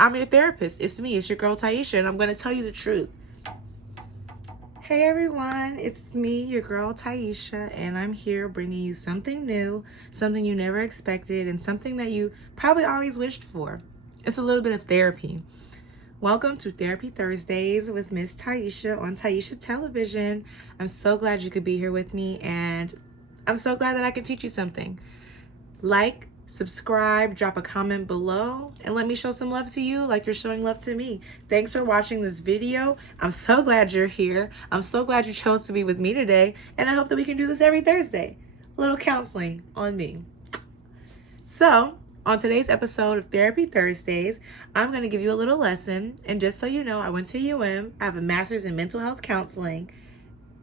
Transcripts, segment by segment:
I'm your therapist. It's me. It's your girl Taisha, and I'm going to tell you the truth. Hey everyone, it's me, your girl Taisha, and I'm here bringing you something new, something you never expected, and something that you probably always wished for. It's a little bit of therapy. Welcome to Therapy Thursdays with Miss Taisha on Taisha Television. I'm so glad you could be here with me, and I'm so glad that I can teach you something. Like, subscribe, drop a comment below, and let me show some love to you like you're showing love to me. Thanks for watching this video. I'm so glad you're here. I'm so glad you chose to be with me today, and I hope that we can do this every Thursday. A little counseling on me. So, on today's episode of Therapy Thursdays, I'm going to give you a little lesson, and just so you know, I went to UM, I have a master's in mental health counseling,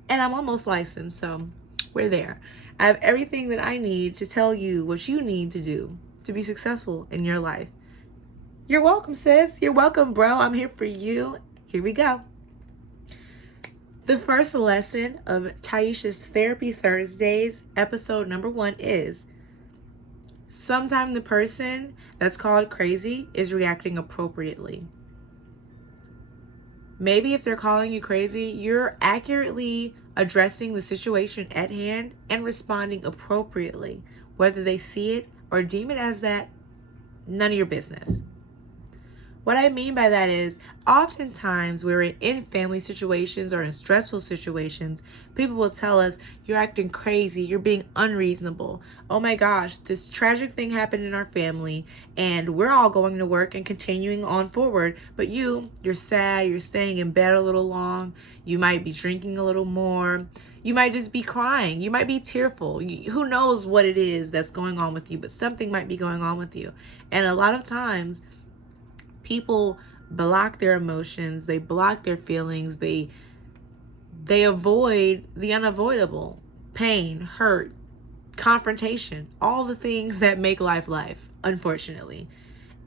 and I'm almost licensed, so we're there. I have everything that I need to tell you what you need to do to be successful in your life. You're welcome, sis. You're welcome, bro. I'm here for you. Here we go. The first lesson of Taisha's Therapy Thursdays, episode number 1 is, sometimes the person that's called crazy is reacting appropriately. Maybe if they're calling you crazy, you're accurately addressing the situation at hand and responding appropriately. Whether they see it or deem it as that, none of your business. What I mean by that is, oftentimes we're in family situations or in stressful situations, people will tell us, you're acting crazy, you're being unreasonable. Oh my gosh, this tragic thing happened in our family and we're all going to work and continuing on forward. But you're sad, you're staying in bed a little long, you might be drinking a little more, you might just be crying, you might be tearful. Who knows what it is that's going on with you, but something might be going on with you. And a lot of times, people block their emotions, they block their feelings, they avoid the unavoidable, pain, hurt, confrontation, all the things that make life, unfortunately.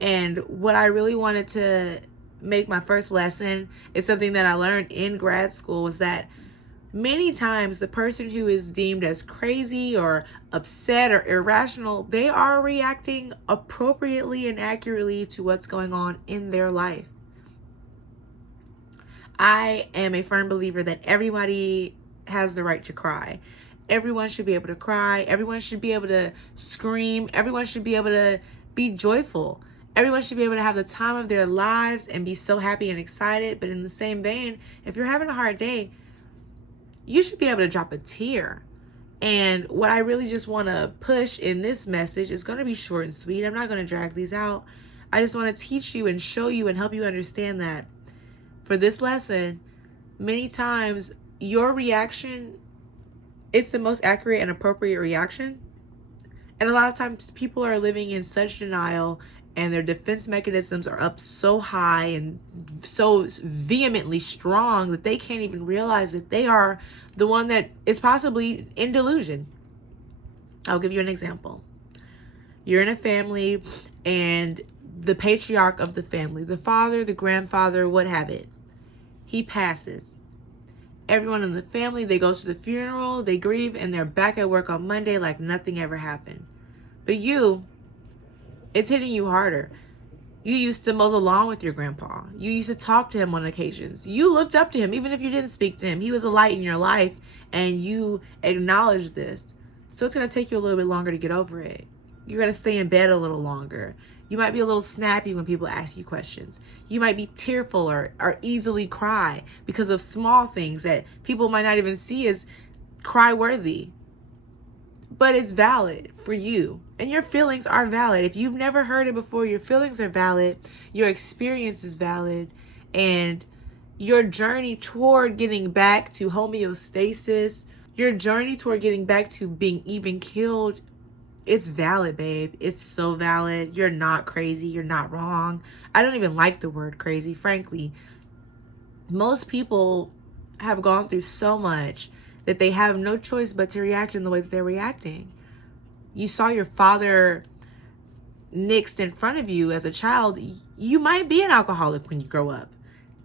And what I really wanted to make my first lesson is something that I learned in grad school, was that many times the person who is deemed as crazy or upset or irrational, they are reacting appropriately and accurately to what's going on in their life. I am a firm believer that everybody has the right to cry. Everyone should be able to cry. Everyone should be able to scream. Everyone should be able to be joyful. Everyone should be able to have the time of their lives and be so happy and excited. But in the same vein, if you're having a hard day, you should be able to drop a tear. And what I really just want to push in this message is going to be short and sweet. I'm not going to drag these out. I just want to teach you and show you and help you understand that for this lesson, many times your reaction, it's the most accurate and appropriate reaction. And a lot of times people are living in such denial and their defense mechanisms are up so high and so vehemently strong that they can't even realize that they are the one that is possibly in delusion. I'll give you an example. You're in a family and the patriarch of the family, the father, the grandfather, what have it, he passes. Everyone in the family, they go to the funeral, they grieve, and they're back at work on Monday like nothing ever happened. But it's hitting you harder. You used to mow the lawn with your grandpa. You used to talk to him on occasions. You looked up to him, even if you didn't speak to him. He was a light in your life, and you acknowledged this. So it's going to take you a little bit longer to get over it. You're going to stay in bed a little longer. You might be a little snappy when people ask you questions. You might be tearful or easily cry because of small things that people might not even see as cry-worthy. But it's valid for you. And your feelings are valid. If you've never heard it before, your feelings are valid. Your experience is valid. And your journey toward getting back to homeostasis, your journey toward getting back to being even keeled, it's valid, babe. It's so valid. You're not crazy. You're not wrong. I don't even like the word crazy, frankly. Most people have gone through so much that they have no choice but to react in the way that they're reacting. You saw your father nixed in front of you as a child. You might be an alcoholic when you grow up.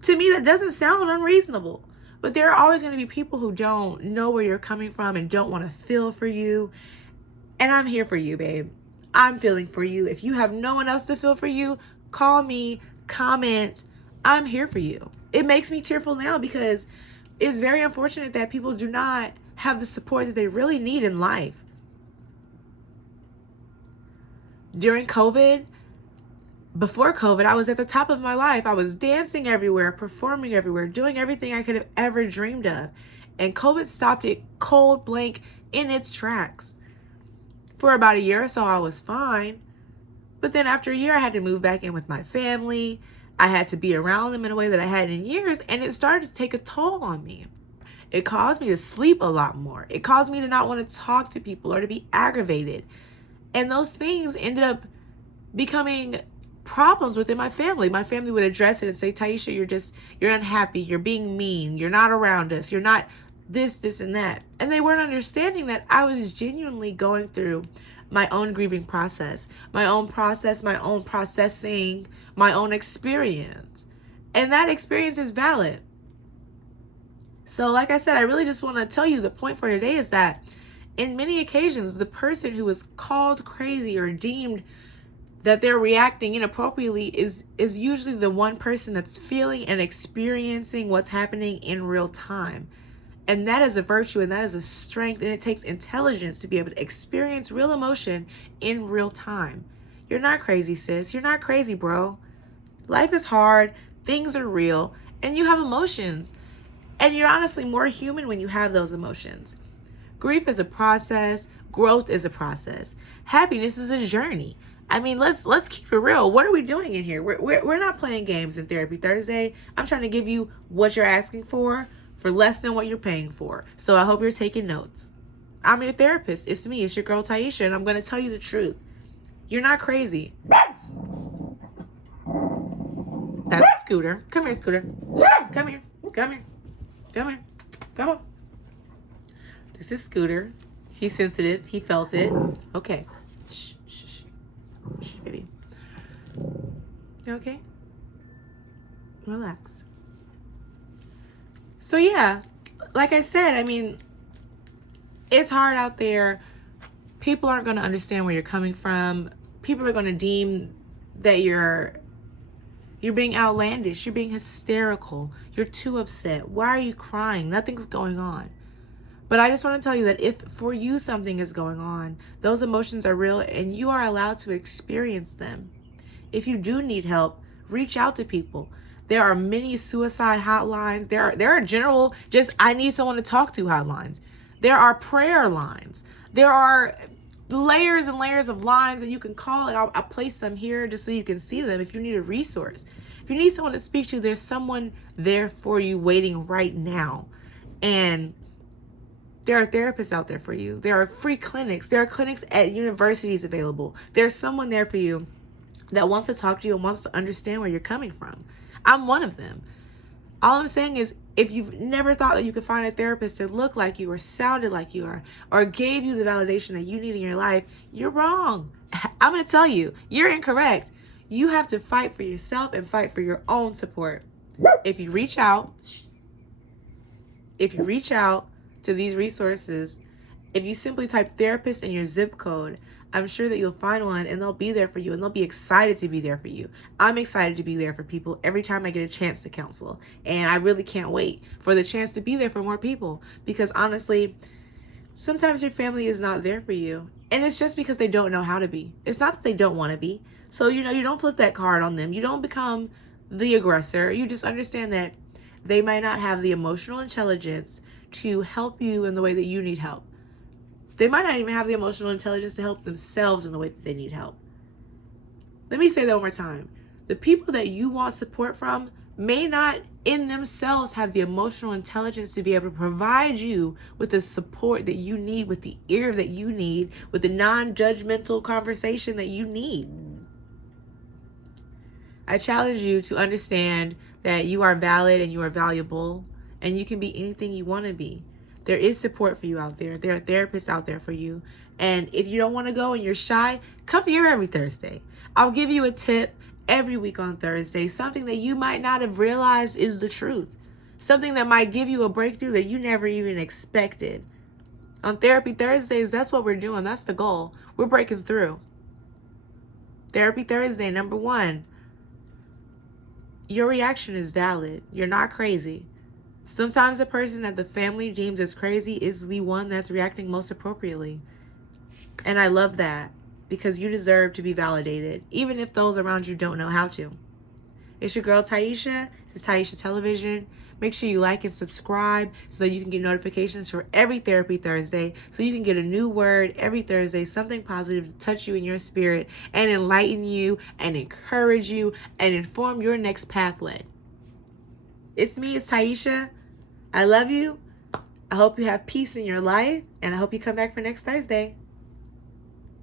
To me, that doesn't sound unreasonable. But there are always going to be people who don't know where you're coming from and don't want to feel for you. And I'm here for you, babe. I'm feeling for you. If you have no one else to feel for you, call me, comment, I'm here for you. It makes me tearful now because it's very unfortunate that people do not have the support that they really need in life. During COVID, before COVID, I was at the top of my life. I was dancing everywhere, performing everywhere, doing everything I could have ever dreamed of. And COVID stopped it cold blank in its tracks. For about a year or so, I was fine. But then after a year, I had to move back in with my family. I had to be around them in a way that I hadn't in years, and it started to take a toll on me. It caused me to sleep a lot more. It caused me to not want to talk to people or to be aggravated. And those things ended up becoming problems within my family. My family would address it and say, Taisha, you're unhappy. You're being mean. You're not around us. You're not this, and that. And they weren't understanding that I was genuinely going through my own grieving process, my own processing, my own experience. And that experience is valid. So like I said, I really just want to tell you the point for today is that in many occasions, the person who is called crazy or deemed that they're reacting inappropriately is usually the one person that's feeling and experiencing what's happening in real time. And that is a virtue, and that is a strength, and it takes intelligence to be able to experience real emotion in real time. You're not crazy, sis. You're not crazy, bro. Life is hard, things are real, and you have emotions. And you're honestly more human when you have those emotions. Grief is a process. Growth is a process. Happiness is a journey. I mean, let's keep it real. What are we doing in here? We're not playing games in Therapy Thursday. I'm trying to give you what you're asking for less than what you're paying for. So I hope you're taking notes. I'm your therapist. It's me. It's your girl Taisha, and I'm going to tell you the truth. You're not crazy. That's Scooter. Come here, Scooter. Come here. Come here. Come here. Come on. This is Scooter. He's sensitive. He felt it. Okay. Shh, shh, shh. Shh, baby. You okay? Relax. So yeah, like I said, I mean, it's hard out there. People aren't going to understand where you're coming from. People are going to deem that you're being outlandish. You're being hysterical. You're too upset. Why are you crying? Nothing's going on. But I just want to tell you that if for you something is going on, those emotions are real and you are allowed to experience them. If you do need help, reach out to people. There are many suicide hotlines. There are general, just I need someone to talk to hotlines. There are prayer lines. There are layers and layers of lines that you can call, and I'll place them here just so you can see them if you need a resource. If you need someone to speak to, there's someone there for you waiting right now. And there are therapists out there for you. There are free clinics. There are clinics at universities available. There's someone there for you that wants to talk to you and wants to understand where you're coming from. I'm one of them. All I'm saying is, if you've never thought that you could find a therapist that looked like you or sounded like you or gave you the validation that you need in your life, you're wrong. I'm going to tell you, you're incorrect. You have to fight for yourself and fight for your own support. If you reach out to these resources, if you simply type therapist in your zip code, I'm sure that you'll find one and they'll be there for you and they'll be excited to be there for you. I'm excited to be there for people every time I get a chance to counsel. And I really can't wait for the chance to be there for more people, because honestly, sometimes your family is not there for you. And it's just because they don't know how to be. It's not that they don't want to be. So, you don't flip that card on them. You don't become the aggressor. You just understand that they might not have the emotional intelligence to help you in the way that you need help. They might not even have the emotional intelligence to help themselves in the way that they need help. Let me say that one more time. The people that you want support from may not in themselves have the emotional intelligence to be able to provide you with the support that you need, with the ear that you need, with the non-judgmental conversation that you need. I challenge you to understand that you are valid and you are valuable and you can be anything you want to be. There is support for you out there. There are therapists out there for you. And if you don't want to go and you're shy, come here every Thursday. I'll give you a tip every week on Thursday, something that you might not have realized is the truth. Something that might give you a breakthrough that you never even expected. On Therapy Thursdays, that's what we're doing. That's the goal. We're breaking through. Therapy Thursday, number 1. your reaction is valid. You're not crazy. Sometimes the person that the family deems as crazy is the one that's reacting most appropriately. And I love that, because you deserve to be validated, even if those around you don't know how to. It's your girl Taisha. This is Taisha Television. Make sure you like and subscribe so that you can get notifications for every Therapy Thursday, so you can get a new word every Thursday, something positive to touch you in your spirit and enlighten you and encourage you and inform your next pathway. It's me, it's Taisha. I love you. I hope you have peace in your life, and I hope you come back for next Thursday.